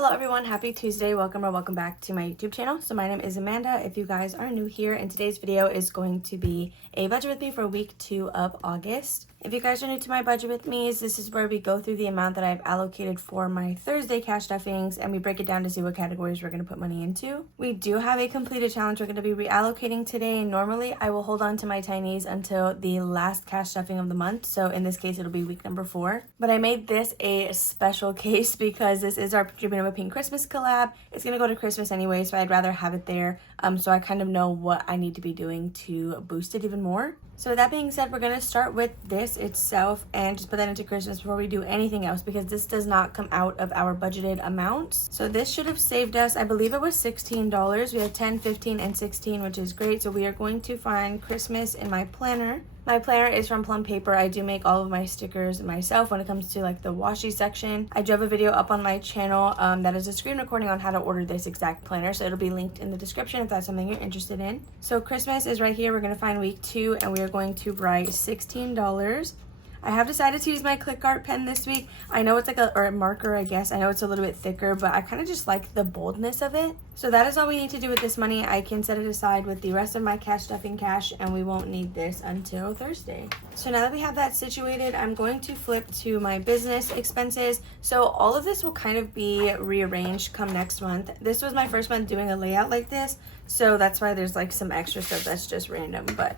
Hello everyone, happy Tuesday. Welcome or welcome back to my YouTube channel. So my name is Amanda if you guys are new here, and today's video is going to be a budget with me for week 2 of August. If you guys are new to my budget with me's, this is where we go through the amount that I've allocated for my Thursday cash stuffings and we break it down to see what categories we're going to put money into. We do have a completed challenge we're going to be reallocating today. Normally I will hold on to my tinies until the last cash stuffing of the month, so in this case it'll be week number 4. But I made this a special case because this is our Dripping of a Pink Christmas collab. It's going to go to Christmas anyway, so I'd rather have it there so I kind of know what I need to be doing to boost it even more. So with that being said, we're going to start with this itself and just put that into Christmas before we do anything else because this does not come out of our budgeted amounts. So this should have saved us, I believe it was $16. We have 10, 15, and 16, which is great. So we are going to find Christmas in my planner. My planner is from Plum Paper. I do make all of my stickers myself when it comes to like the washi section. I do have a video up on my channel that is a screen recording on how to order this exact planner. So it'll be linked in the description if that's something you're interested in. So Christmas is right here. We're going to find week 2 and we are going to write $16. I have decided to use my click art pen this week. I know it's like a marker, I guess. I know it's a little bit thicker, but I kind of just like the boldness of it. So that is all we need to do with this money. I can set it aside with the rest of my cash stuffing cash, and we won't need this until Thursday. So now that we have that situated, I'm going to flip to my business expenses. So all of this will kind of be rearranged come next month. This was my first month doing a layout like this, so that's why there's like some extra stuff that's just random, but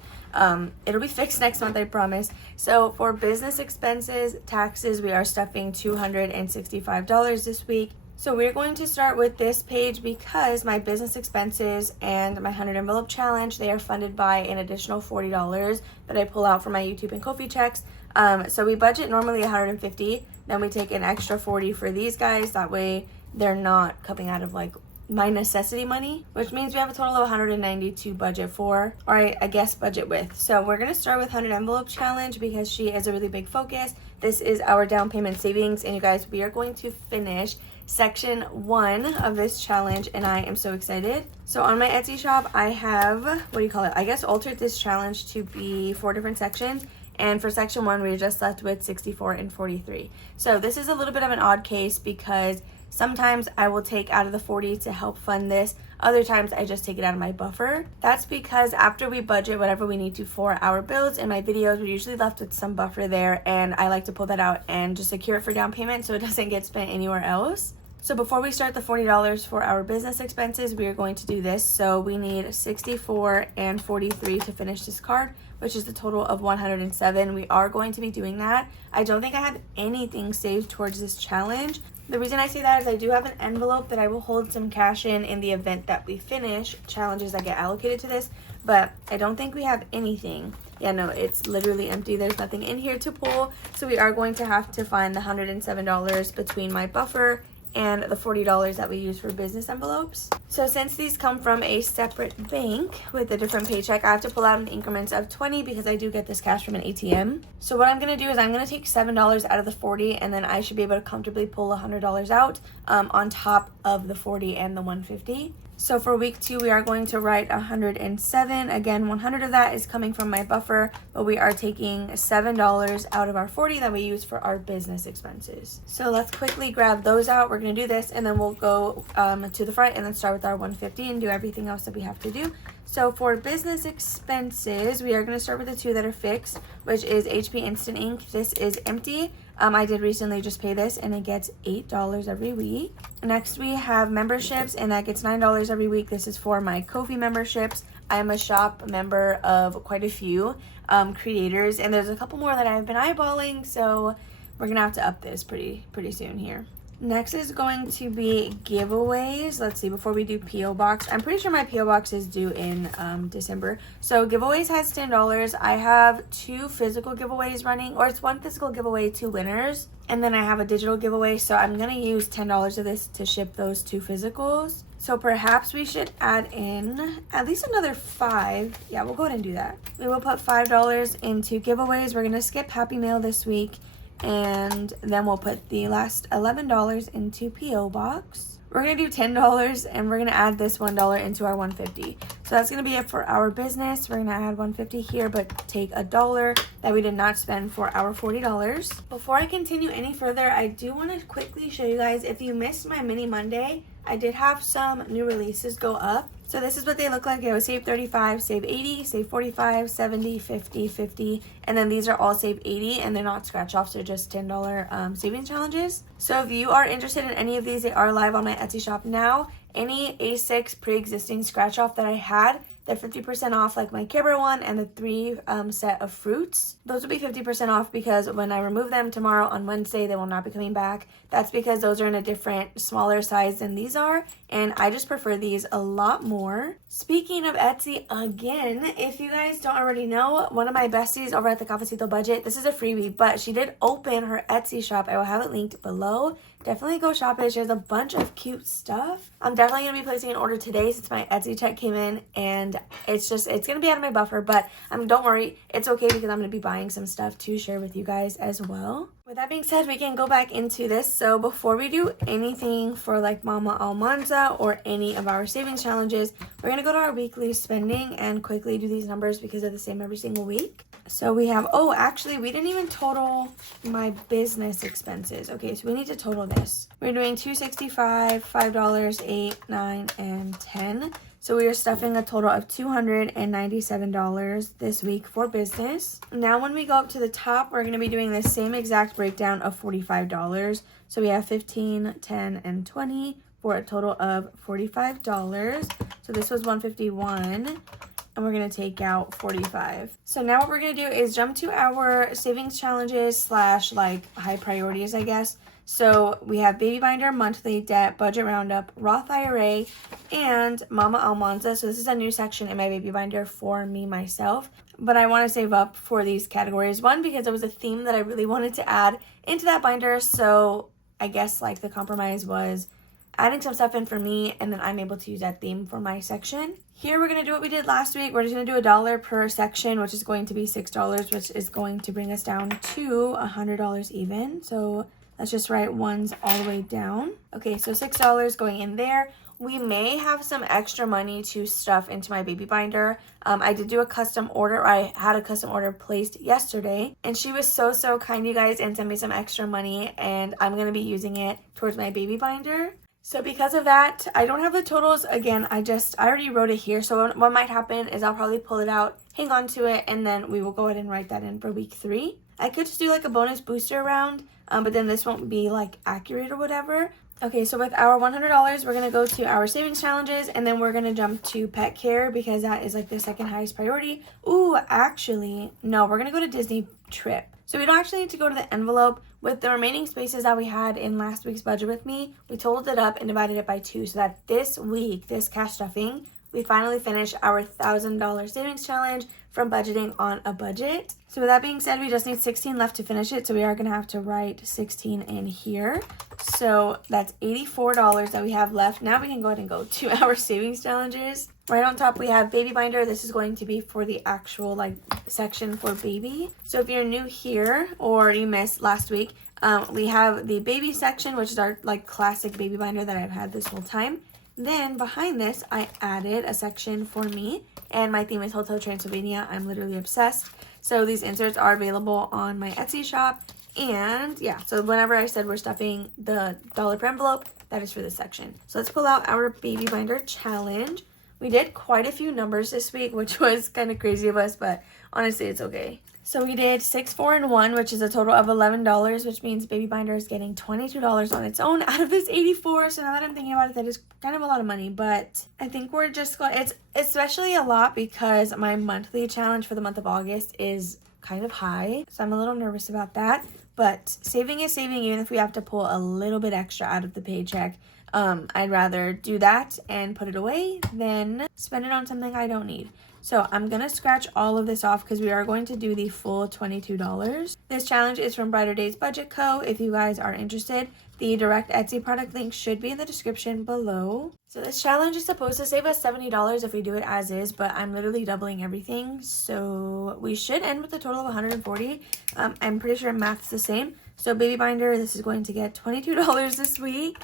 it'll be fixed next month, I promise. So for business expenses, taxes, we are stuffing $265 this week. So we're going to start with this page because my business expenses and my 100 envelope challenge, they are funded by an additional $40 that I pull out from my YouTube and Ko-fi checks. So we budget normally $150, then we take an extra $40 for these guys. That way they're not coming out of like my necessity money, which means we have a total of $190 to budget for, or I guess budget with. So we're going to start with 100 envelope challenge because she is a really big focus. This is our down payment savings, and you guys, we are going to finish section 1 of this challenge and I am so excited. So on my Etsy shop I have, I guess altered this challenge to be 4 different sections, and for section 1 we're just left with 64 and 43. So this is a little bit of an odd case because sometimes I will take out of the 40 to help fund this. Other times I just take it out of my buffer. That's because after we budget whatever we need to for our builds in my videos, we're usually left with some buffer there, and I like to pull that out and just secure it for down payment so it doesn't get spent anywhere else. So before we start the $40 for our business expenses, we are going to do this. So we need 64 and 43 to finish this card, which is the total of 107. We are going to be doing that. I don't think I have anything saved towards this challenge. The reason I say that is I do have an envelope that I will hold some cash in the event that we finish challenges that get allocated to this, but I don't think we have anything. Yeah, no, it's literally empty. There's nothing in here to pull. So we are going to have to find the $107 between my buffer and the $40 that we use for business envelopes. So since these come from a separate bank with a different paycheck, I have to pull out in increments of 20 because I do get this cash from an ATM. So what I'm going to do is I'm going to take $7 out of the 40, and then I should be able to comfortably pull $100 out on top of the 40 and the 150. So for week 2, we are going to write 107. Again, 100 of that is coming from my buffer, but we are taking $7 out of our 40 that we use for our business expenses. So let's quickly grab those out. We're going to do this, and then we'll go to the front and then start with our 150 and do everything else that we have to do. So for business expenses, we are going to start with the 2 that are fixed, which is HP Instant Ink. This is empty. I did recently just pay this, and it gets $8 every week. Next, we have memberships, and that gets $9 every week. This is for my Ko-fi memberships. I'm a shop member of quite a few creators, and there's a couple more that I've been eyeballing, so we're going to have to up this pretty soon here. Next is going to be giveaways. Let's see, before we do P.O. Box, I'm pretty sure my P.O. Box is due in December. So giveaways has $10. I have 2 physical giveaways running, or it's 1 physical giveaway, 2 winners. And then I have a digital giveaway, so I'm going to use $10 of this to ship those 2 physicals. So perhaps we should add in at least another 5. Yeah, we'll go ahead and do that. We will put $5 into giveaways. We're going to skip Happy Mail this week, and then we'll put the last $11 into P.O. Box. We're going to do $10 and we're going to add this $1 into our 150. So So that's going to be it for our business. We're going to add $150 here, but take $1 that we did not spend for our $40. Before I continue any further, I do want to quickly show you guys, if you missed my mini Monday, I did have some new releases go up. So this is what they look like. It was save 35, save 80, save 45, 70, 50, 50. And then these are all save 80 and they're not scratch offs. They're just $10 savings challenges. So if you are interested in any of these, they are live on my Etsy shop now. Any A6 pre-existing scratch off that I had, they're 50% off, like my Care Bear one and the 3 set of fruits. Those will be 50% off because when I remove them tomorrow on Wednesday, they will not be coming back. That's because those are in a different, smaller size than these are, and I just prefer these a lot more. Speaking of Etsy, again, if you guys don't already know, one of my besties over at the Cafecito Budget, this is a freebie, but she did open her Etsy shop. I will have it linked below. Definitely go shop it. She has a bunch of cute stuff. I'm definitely going to be placing an order today since my Etsy check came in, and it's going to be out of my buffer, but don't worry, it's okay because I'm going to be buying some stuff to share with you guys as well. With that being said, we can go back into this. So before we do anything for like Mama Almanza or any of our savings challenges, we're going to go to our weekly spending and quickly do these numbers because they're the same every single week. So we have, oh, actually, we didn't even total my business expenses. Okay, so we need to total this. We're doing $265, $5, $8, $9, and $10. So we are stuffing a total of $297 this week for business. Now when we go up to the top, we're going to be doing the same exact breakdown of $45. So we have 15, 10, and 20 for a total of $45. So this was $151. And we're going to take out 45. So now what we're going to do is jump to our savings challenges slash like high priorities, I guess. So we have Baby Binder, Monthly Debt, Budget Roundup, Roth IRA, and Mama Almanza. So this is a new section in my Baby Binder for me, myself. But I want to save up for these categories. One, because it was a theme that I really wanted to add into that binder. So I guess like the compromise was adding some stuff in for me, and then I'm able to use that theme for my section. Here we're going to do what we did last week. We're just going to do $1 per section, which is going to be $6, which is going to bring us down to $100 even. So let's just write ones all the way down. Okay, so $6 going in there. We may have some extra money to stuff into my baby binder. I did do a custom order. I had a custom order placed yesterday, and she was so kind, you guys, and sent me some extra money, and I'm going to be using it towards my baby binder. So because of that, I don't have the totals. Again, I already wrote it here. So what might happen is I'll probably pull it out, hang on to it, and then we will go ahead and write that in for week 3. I could just do like a bonus booster round, but then this won't be like accurate or whatever. Okay, so with our $100, we're going to go to our savings challenges, and then we're going to jump to pet care because that is like the second highest priority. Ooh, actually, no, we're going to go to Disney trip. So we don't actually need to go to the envelope. With the remaining spaces that we had in last week's budget with me, we totaled it up and divided it by 2 so that this week, this cash stuffing, we finally finished our $1,000 savings challenge from budgeting on a budget. So with that being said, we just need 16 left to finish it. So we are going to have to write 16 in here. So that's $84 that we have left. Now we can go ahead and go to our savings challenges. Right on top, we have Baby Binder. This is going to be for the actual like section for baby. So if you're new here or you missed last week, we have the baby section, which is our like classic Baby Binder that I've had this whole time. Then behind this, I added a section for me, and my theme is Hotel Transylvania. I'm literally obsessed. So these inserts are available on my Etsy shop. And yeah, so whenever I said we're stuffing the $1 per envelope, that is for this section. So let's pull out our Baby Binder challenge. We did quite a few numbers this week, which was kind of crazy of us, but honestly, it's okay. So we did 6, 4, and 1, which is a total of $11, which means Baby Binder is getting $22 on its own out of this 84. So now that I'm thinking about it, that is kind of a lot of money, but I think we're just going, it's especially a lot because my monthly challenge for the month of August is kind of high. So I'm a little nervous about that, but saving is saving even if we have to pull a little bit extra out of the paycheck. I'd rather do that and put it away than spend it on something I don't need. So I'm going to scratch all of this off because we are going to do the full $22. This challenge is from Brighter Days Budget Co. If you guys are interested, the direct Etsy product link should be in the description below. So this challenge is supposed to save us $70 if we do it as is, but I'm literally doubling everything. So we should end with a total of 140. I'm pretty sure math's the same. So Baby Binder, this is going to get $22 this week.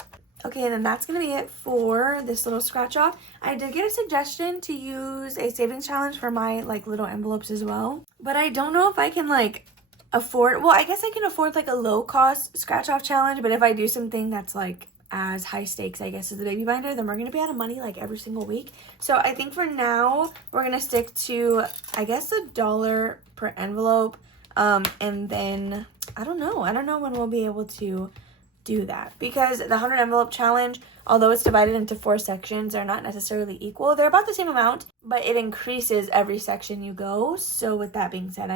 Okay, and then that's going to be it for this little scratch off. I did get a suggestion to use a savings challenge for my like little envelopes as well. But I don't know if I can like afford, well, I guess I can afford like a low cost scratch off challenge. But if I do something that's like as high stakes, I guess, as the baby binder, then we're going to be out of money like every single week. So I think for now, we're going to stick to, I guess, $1 per envelope. And then I don't know when we'll be able to do that, because the 100 envelope challenge, although it's divided into 4 sections, they're not necessarily equal. They're about the same amount, but it increases every section you go. So with that being said,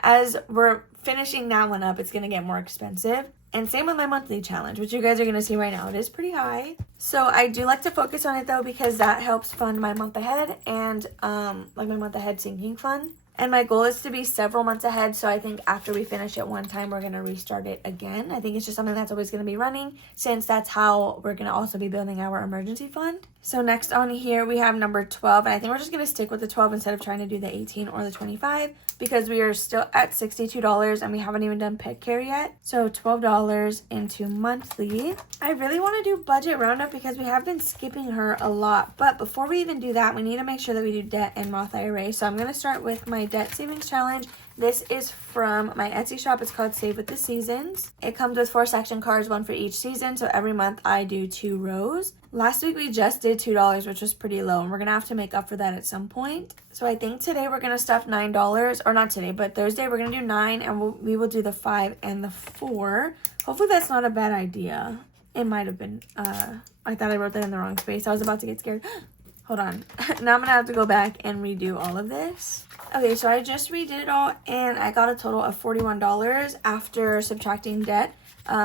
as we're finishing that one up, it's going to get more expensive. And same with my monthly challenge, which you guys are going to see right now. It is pretty high. So I do like to focus on it though, because that helps fund my month ahead and like my month ahead sinking fund. And my goal is to be several months ahead. So I think after we finish it one time, we're going to restart it again. I think it's just something that's always going to be running, since that's how we're going to also be building our emergency fund. So next on here, we have number 12. And I think we're just going to stick with the 12 instead of trying to do the 18 or the 25, because we are still at $62 and we haven't even done pet care yet. So $12 into monthly. I really want to do budget roundup because we have been skipping her a lot. But before we even do that, we need to make sure that we do debt and Roth IRA. So I'm going to start with my debt savings challenge. This is from my Etsy shop. It's called Save with the Seasons. It comes with 4 section cards, one for each season. So every month I do 2 rows. Last week we just did $2, which was pretty low, and we're going to have to make up for that at some point. So I think today we're going to stuff $9, or not today, but Thursday we're going to do 9, and we will do the 5 and the 4. Hopefully that's not a bad idea. It might have been. I thought I wrote that in the wrong space. I was about to get scared. Hold on. Now I'm going to have to go back and redo all of this. Okay, so I just redid it all, and I got a total of $41 after subtracting debt.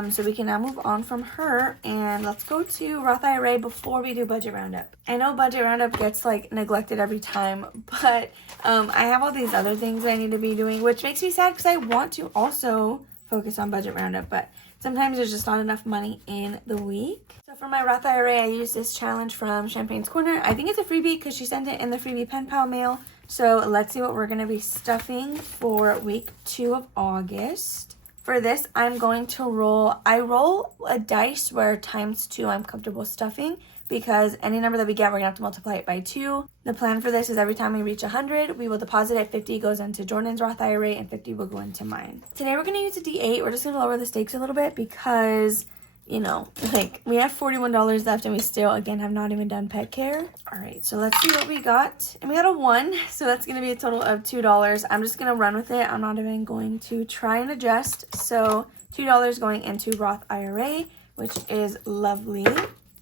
So we can now move on from her, and let's go to Roth IRA before we do budget roundup. I know budget roundup gets like neglected every time, but I have all these other things I need to be doing, which makes me sad because I want to also focus on budget roundup, but sometimes there's just not enough money in the week. So for my Roth IRA, I use this challenge from Champagne's Corner. I think it's a freebie because she sent it in the freebie pen pal mail. So let's see what we're going to be stuffing for week 2 of August. For this, I'm going to I roll a dice where ×2 I'm comfortable stuffing, because any number that we get, we're going to have to multiply it by 2. The plan for this is every time we reach 100, we will deposit it. 50 goes into Jordan's Roth IRA and 50 will go into mine. Today we're going to use a D8. We're just going to lower the stakes a little bit because, you know, like we have $41 left and we still, again, have not even done pet care. All right, so let's see what we got. And we got a 1, so that's going to be a total of $2. I'm just going to run with it. I'm not even going to try and adjust. So $2 going into Roth IRA, which is lovely.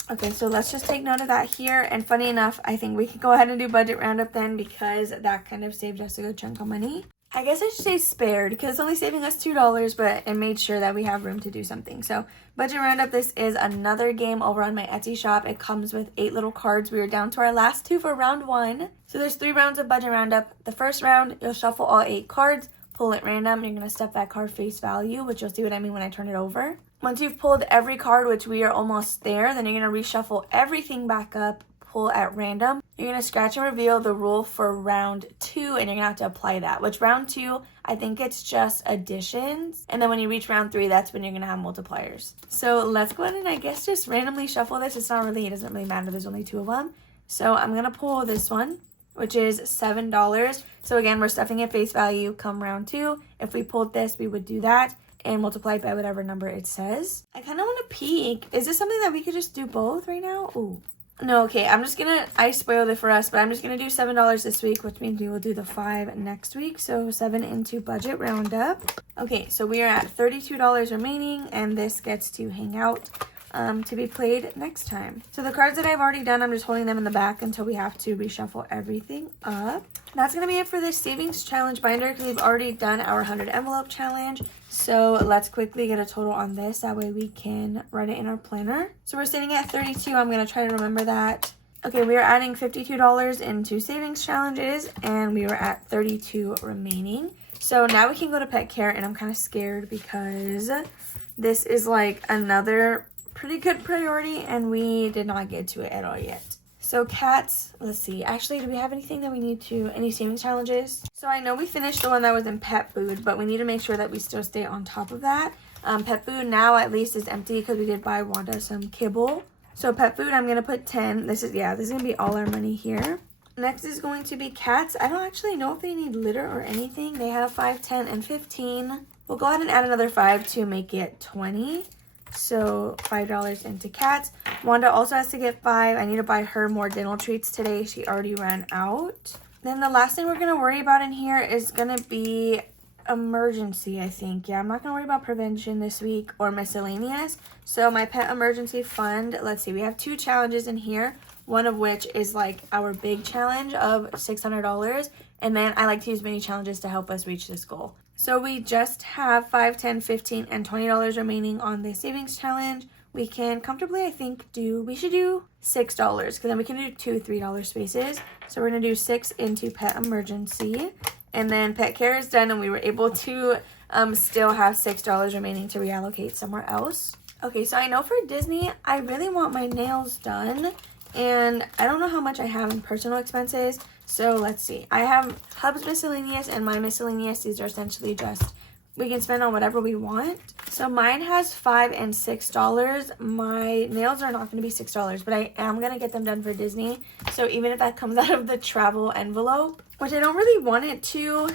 Okay, so let's just take note of that here. And funny enough, I think we can go ahead and do budget roundup then, because that kind of saved us a good chunk of money. I guess I should say spared, because it's only saving us $2, but it made sure that we have room to do something. So budget roundup, this is another game over on my Etsy shop. It comes with 8 little cards. We are down to our last 2 for round 1. So there's 3 rounds of budget roundup. The first round, you'll shuffle all 8 cards, pull at random. You're going to stuff that card face value, which you'll see what I mean when I turn it over. Once you've pulled every card, which we are almost there, then you're going to reshuffle everything back up, pull at random. You're going to scratch and reveal the rule for round 2, and you're going to have to apply that, which round 2, I think it's just additions. And then when you reach round 3, that's when you're going to have multipliers. So let's go ahead and I guess just randomly shuffle this. It doesn't really matter. There's only 2 of them. So I'm going to pull this one, which is $7. So again, we're stuffing at face value come round 2. If we pulled this, we would do that and multiply it by whatever number it says. I kind of want to peek. Is this something that we could just do both right now? Ooh. No, okay, I spoiled it for us, but I'm just going to do $7 this week, which means we will do the 5 next week. So 7 into budget roundup. Okay, so we are at $32 remaining, and this gets to hang out to be played next time. So the cards that I've already done, I'm just holding them in the back until we have to reshuffle everything up. That's going to be it for this savings challenge binder, because we've already done our 100 envelope challenge. So let's quickly get a total on this. That way we can write it in our planner. So we're sitting at 32. I'm going to try to remember that. Okay, we are adding $52 into savings challenges, and we were at 32 remaining. So now we can go to pet care, and I'm kind of scared because this is like another pretty good priority, and we did not get to it at all yet. So cats, let's see. Actually, do we have anything that we need to, any savings challenges? So I know we finished the one that was in pet food, but we need to make sure that we still stay on top of that. Pet food now at least is empty because we did buy Wanda some kibble. So pet food, I'm going to put 10. This is going to be all our money here. Next is going to be cats. I don't actually know if they need litter or anything. They have 5, 10, and 15. We'll go ahead and add another 5 to make it 20. So $5 into cats. Wanda also has to get 5. I need to buy her more dental treats today. She already ran out. Then the last thing we're going to worry about in here is going to be emergency, I think. Yeah, I'm not going to worry about prevention this week or miscellaneous. So my pet emergency fund, let's see. We have 2 challenges in here. One of which is like our big challenge of $600. And then I like to use mini challenges to help us reach this goal. So we just have 5, 10, 15, and $20 remaining on the savings challenge. We can comfortably, I think, we should do $6 because then we can do 2 $3 spaces. So we're going to do 6 into pet emergency. And then pet care is done and we were able to still have $6 remaining to reallocate somewhere else. Okay, so I know for Disney, I really want my nails done. And I don't know how much I have in personal expenses. So let's see. I have Hub's miscellaneous and my miscellaneous. These are essentially just, we can spend on whatever we want. So mine has $5 and $6. My nails are not going to be $6, but I am going to get them done for Disney. So even if that comes out of the travel envelope, which I don't really want it to,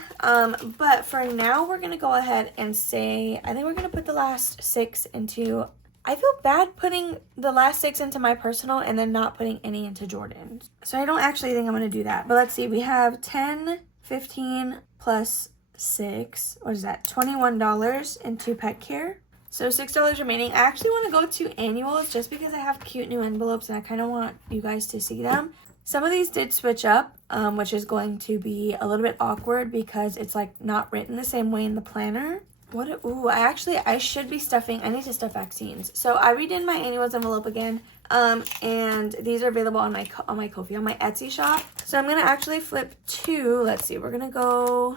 but for now we're going to go ahead and say, I think we're going to put the last 6 into, I feel bad putting the last 6 into my personal and then not putting any into Jordan's. So I don't actually think I'm going to do that. But let's see. We have 10, 15 plus 6. What is that? $21 into pet care. So $6 remaining. I actually want to go to annuals just because I have cute new envelopes and I kind of want you guys to see them. Some of these did switch up, which is going to be a little bit awkward because it's like not written the same way in the planner. I should be stuffing, I need to stuff vaccines. So I redid my annuals envelope again, and these are available on my Ko-fi, on my Etsy shop. So I'm going to actually flip 2, let's see, we're going to go,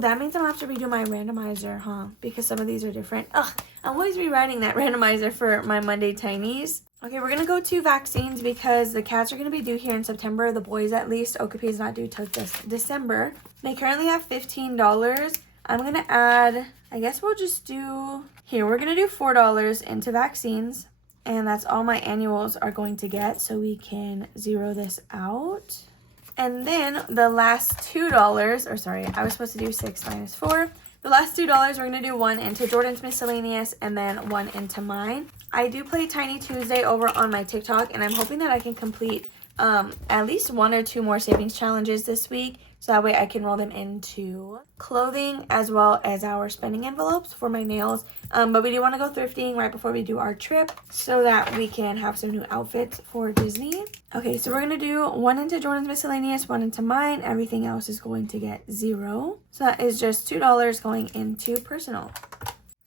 that means I'm going to have to redo my randomizer, huh? Because some of these are different. I'm always rewriting that randomizer for my Monday Tinies. Okay, we're going to go to vaccines because the cats are going to be due here in September, the boys at least. Okapi is not due till December. They currently have $15. I'm going to add, I guess we'll just do, we're going to do $4 into vaccines. And that's all my annuals are going to get. So we can zero this out. And then the last $2, I was supposed to do 6 minus 4. The last $2, we're going to do 1 into Jordan's miscellaneous and then 1 into mine. I do play Tiny Tuesday over on my TikTok. And I'm hoping that I can complete at least 1 or 2 more savings challenges this week. So that way I can roll them into clothing as well as our spending envelopes for my nails. But we do want to go thrifting right before we do our trip so that we can have some new outfits for Disney. Okay, so we're going to do 1 into Jordan's miscellaneous, 1 into mine. Everything else is going to get 0. So that is just $2 going into personal.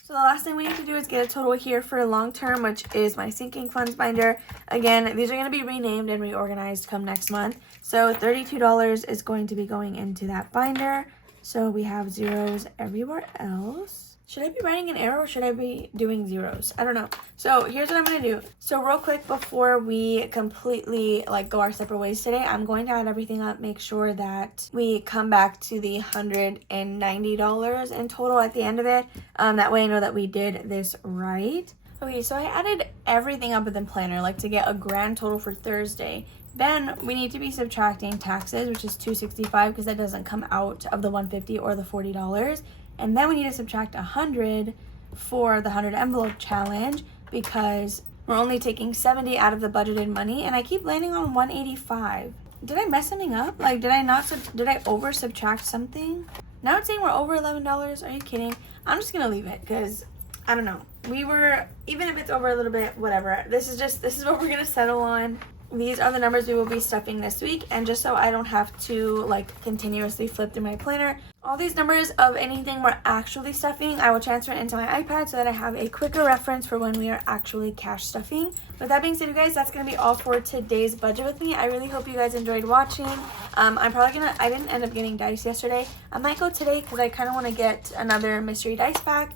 So the last thing we need to do is get a total here for long term, which is my sinking funds binder. Again, these are going to be renamed and reorganized come next month. So $32 is going to be going into that binder. So we have zeros everywhere else. Should I be writing an arrow or should I be doing zeros? I don't know. So here's what I'm going to do. So real quick before we completely go our separate ways today, I'm going to add everything up, make sure that we come back to the $190 in total at the end of it. That way I know that we did this right. Okay, so I added everything up in the planner, to get a grand total for Thursday. Then we need to be subtracting taxes, which is $265 because that doesn't come out of the $150 or the $40. And then we need to subtract 100 for the 100 envelope challenge because we're only taking 70 out of the budgeted money. And I keep landing on 185. Did I mess something up? Did I over subtract something? Now it's saying we're over $11. Are you kidding? I'm just going to leave it because I don't know. Even if it's over a little bit, whatever. This is what we're going to settle on. These are the numbers we will be stuffing this week. And just so I don't have to continuously flip through my planner, all these numbers of anything we're actually stuffing, I will transfer it into my iPad so that I have a quicker reference for when we are actually cash stuffing. With that being said, you guys, that's going to be all for today's budget with me. I really hope you guys enjoyed watching. I didn't end up getting dice yesterday. I might go today because I kind of want to get another mystery dice pack,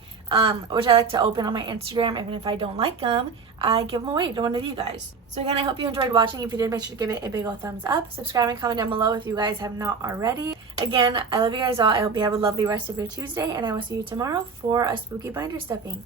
which I like to open on my Instagram. Even if I don't like them, I give them away to one of you guys. So again, I hope you enjoyed watching. If you did, make sure to give it a big old thumbs up. Subscribe and comment down below if you guys have not already. Again, I love you guys all. I hope you have a lovely rest of your Tuesday, and I will see you tomorrow for a spooky binder stuffing.